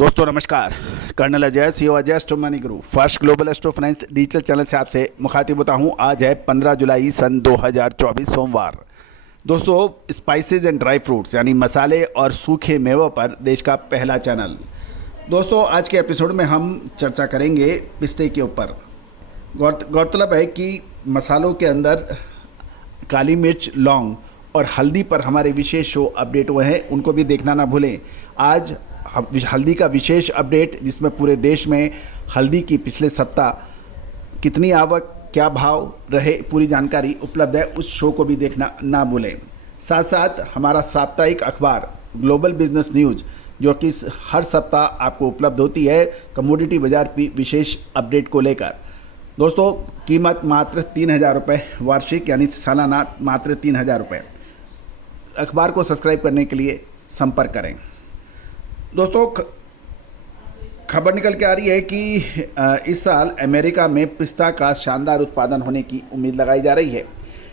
दोस्तों नमस्कार। Colonel Ajay CO Ajay astro money Guru first global astro finance digital channel से आपसे मुखातिब होता हूं। आज है 15 जुलाई सन 2024 सोमवार। दोस्तों स्पाइसेस एंड ड्राई फ्रूट्स यानी मसाले और सूखे मेवों पर देश का पहला चैनल। दोस्तों आज के एपिसोड में हम चर्चा करेंगे पिस्ते के ऊपर। गौरतलब है कि मसालों के अंदर काली मिर्च, लौंग और हल्दी पर हमारे विशेष शो अपडेट हुए हैं, उनको भी देखना ना भूलें। आज हल्दी का विशेष अपडेट जिसमें पूरे देश में हल्दी की पिछले सप्ताह कितनी आवक, क्या भाव रहे, पूरी जानकारी उपलब्ध है, उस शो को भी देखना ना भूलें। साथ साथ हमारा साप्ताहिक अखबार ग्लोबल बिजनेस न्यूज़ जो कि हर सप्ताह आपको उपलब्ध होती है कमोडिटी बाजार की विशेष अपडेट को लेकर। दोस्तों कीमत मात्र 3,000 रुपये वार्षिक यानी सालाना मात्र 3,000 रुपये। अखबार को सब्सक्राइब करने के लिए संपर्क करें। दोस्तों खबर निकल के आ रही है कि इस साल अमेरिका में पिस्ता का शानदार उत्पादन होने की उम्मीद लगाई जा रही है।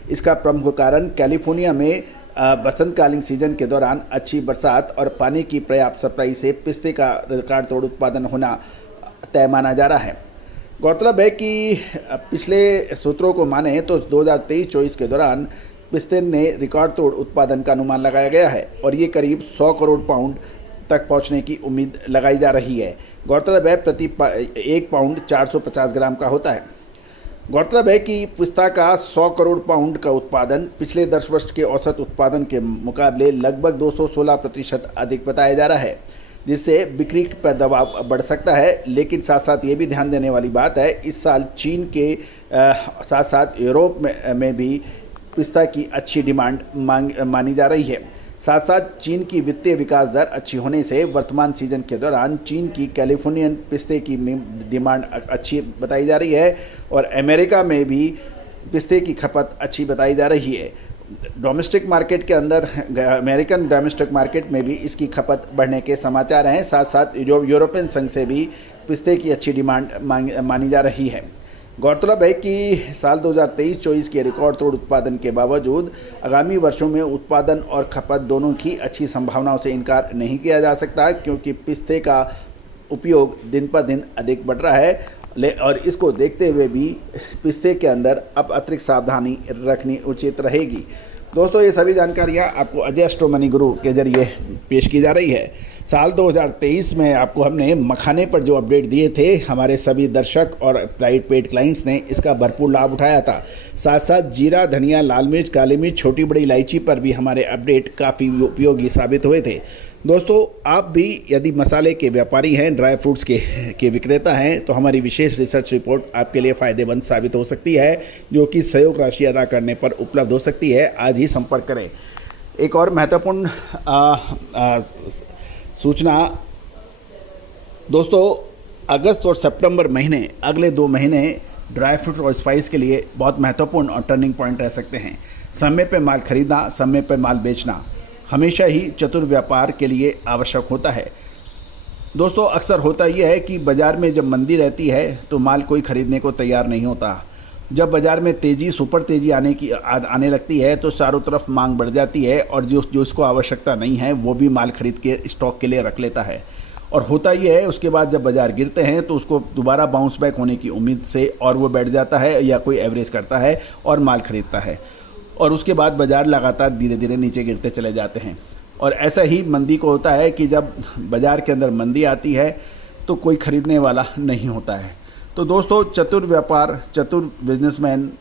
इसका प्रमुख कारण कैलिफोर्निया में बसंतकालीन सीजन के दौरान अच्छी बरसात और पानी की पर्याप्त सप्लाई से पिस्ते का रिकॉर्ड तोड़ उत्पादन होना तय माना जा रहा है। गौरतलब है कि पिछले सूत्रों को माने तो 2023-24 के दौरान पिस्ते ने रिकॉर्ड तोड़ उत्पादन का अनुमान लगाया गया है और ये करीब 100 करोड़ पाउंड तक पहुंचने की उम्मीद लगाई जा रही है। गौरतलब है प्रति 1 पाउंड 450 ग्राम का होता है। गौरतलब है कि पिस्ता का 100 करोड़ पाउंड का उत्पादन पिछले 10 वर्ष के औसत उत्पादन के मुकाबले लगभग 216% अधिक बताया जा रहा है, जिससे बिक्री पर दबाव बढ़ सकता है। लेकिन साथ साथ ये भी ध्यान देने वाली बात है, इस साल चीन के साथ साथ यूरोप में भी पिस्ता की अच्छी डिमांड मानी जा रही है। साथ साथ चीन की वित्तीय विकास दर अच्छी होने से वर्तमान सीजन के दौरान चीन की कैलिफोर्नियन पिस्ते की डिमांड अच्छी बताई जा रही है और अमेरिका में भी पिस्ते की खपत अच्छी बताई जा रही है। डोमेस्टिक मार्केट के अंदर अमेरिकन डोमेस्टिक मार्केट में भी इसकी खपत बढ़ने के समाचार हैं। साथ साथ यूरोपियन संघ से भी पिस्ते की अच्छी डिमांड मानी जा रही है। गौरतलब है कि साल 2023-24 के रिकॉर्ड तोड़ उत्पादन के बावजूद आगामी वर्षों में उत्पादन और खपत दोनों की अच्छी संभावनाओं से इनकार नहीं किया जा सकता, क्योंकि पिस्ते का उपयोग दिन पर दिन अधिक बढ़ रहा है और इसको देखते हुए भी पिस्ते के अंदर अब अतिरिक्त सावधानी रखनी उचित रहेगी। दोस्तों ये सभी जानकारियाँ आपको अजय एस्ट्रो मनी गुरु के जरिए पेश की जा रही है। साल 2023 में आपको हमने मखाने पर जो अपडेट दिए थे, हमारे सभी दर्शक और प्राइवेट पेड क्लाइंट्स ने इसका भरपूर लाभ उठाया था। साथ साथ जीरा, धनिया, लाल मिर्च, काली मिर्च, छोटी बड़ी इलायची पर भी हमारे अपडेट काफ़ी उपयोगी साबित हुए थे। दोस्तों आप भी यदि मसाले के व्यापारी हैं, ड्राई फ्रूट्स के विक्रेता हैं, तो हमारी विशेष रिसर्च रिपोर्ट आपके लिए फ़ायदेमंद साबित हो सकती है, जो कि सहयोग राशि अदा करने पर उपलब्ध हो सकती है। आज ही संपर्क करें। एक और महत्वपूर्ण सूचना दोस्तों, अगस्त और सितंबर महीने, अगले 2 महीने ड्राई फ्रूट और स्पाइस के लिए बहुत महत्वपूर्ण और टर्निंग पॉइंट रह सकते हैं। समय पे माल खरीदना, समय पे माल बेचना हमेशा ही चतुर व्यापार के लिए आवश्यक होता है। दोस्तों अक्सर होता यह है कि बाज़ार में जब मंदी रहती है तो माल कोई खरीदने को तैयार नहीं होता। जब बाज़ार में तेज़ी, सुपर तेज़ी आने लगती है तो चारों तरफ मांग बढ़ जाती है और जो इसको आवश्यकता नहीं है वो भी माल खरीद के स्टॉक के लिए रख लेता है। और होता यह है उसके बाद जब बाज़ार गिरते हैं तो उसको दोबारा बाउंस बैक होने की उम्मीद से और वो बैठ जाता है या कोई एवरेज करता है और माल खरीदता है, और उसके बाद बाज़ार लगातार धीरे धीरे नीचे गिरते चले जाते हैं। और ऐसा ही मंदी को होता है कि जब बाज़ार के अंदर मंदी आती है तो कोई खरीदने वाला नहीं होता है। तो दोस्तों चतुर व्यापार, चतुर बिजनेसमैन,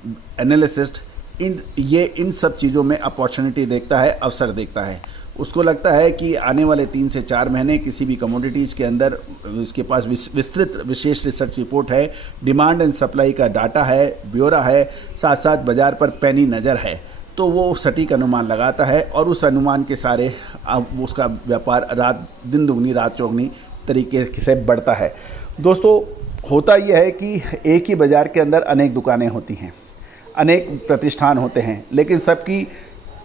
एनालिसिस्ट इन सब चीज़ों में अपॉर्चुनिटी देखता है, अवसर देखता है। उसको लगता है कि आने वाले 3 से 4 महीने किसी भी कमोडिटीज़ के अंदर उसके पास विस्तृत विशेष रिसर्च रिपोर्ट है, डिमांड एंड सप्लाई का डाटा है, ब्यौरा है, साथ साथ बाज़ार पर पैनी नज़र है, तो वो सटीक अनुमान लगाता है और उस अनुमान के सारे उसका व्यापार दिन दुगनी रात चौगनी तरीके से बढ़ता है। दोस्तों होता यह है कि एक ही बाज़ार के अंदर अनेक दुकानें होती हैं, अनेक प्रतिष्ठान होते हैं, लेकिन सबकी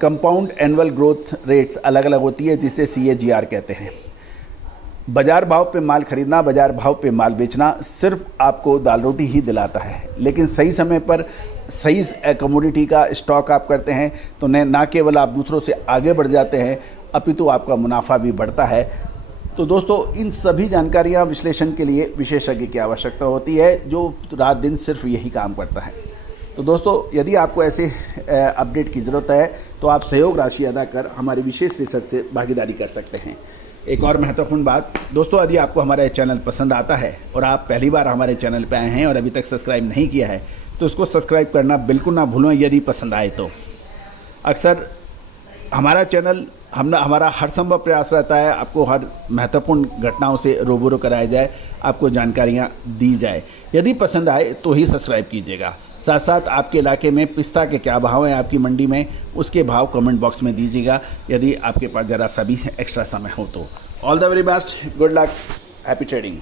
कंपाउंड एनुअल ग्रोथ रेट्स अलग अलग होती है, जिसे CAGR कहते हैं। बाज़ार भाव पे माल खरीदना, बाज़ार भाव पे माल बेचना सिर्फ आपको दाल रोटी ही दिलाता है, लेकिन सही समय पर सही कमोडिटी का स्टॉक आप करते हैं तो न केवल आप दूसरों से आगे बढ़ जाते हैं, अपितु आपका मुनाफा भी बढ़ता है। तो दोस्तों इन सभी जानकारियां विश्लेषण के लिए विशेषज्ञ की आवश्यकता होती है जो रात दिन सिर्फ यही काम करता है। तो दोस्तों यदि आपको ऐसे अपडेट की ज़रूरत है तो आप सहयोग राशि अदा कर हमारी विशेष रिसर्च से भागीदारी कर सकते हैं। एक और महत्वपूर्ण बात दोस्तों, यदि आपको हमारा चैनल पसंद आता है और आप पहली बार हमारे चैनल पर आए हैं और अभी तक सब्सक्राइब नहीं किया है तो उसको सब्सक्राइब करना बिल्कुल ना भूलें यदि पसंद आए तो। अक्सर हमारा चैनल हमारा हर संभव प्रयास रहता है आपको हर महत्वपूर्ण घटनाओं से रूबरू कराया जाए, आपको जानकारियां दी जाए। यदि पसंद आए तो ही सब्सक्राइब कीजिएगा। साथ साथ आपके इलाके में पिस्ता के क्या भाव हैं आपकी मंडी में, उसके भाव कमेंट बॉक्स में दीजिएगा यदि आपके पास ज़रा सा भी एक्स्ट्रा समय हो तो। All the very best, good luck, happy trading.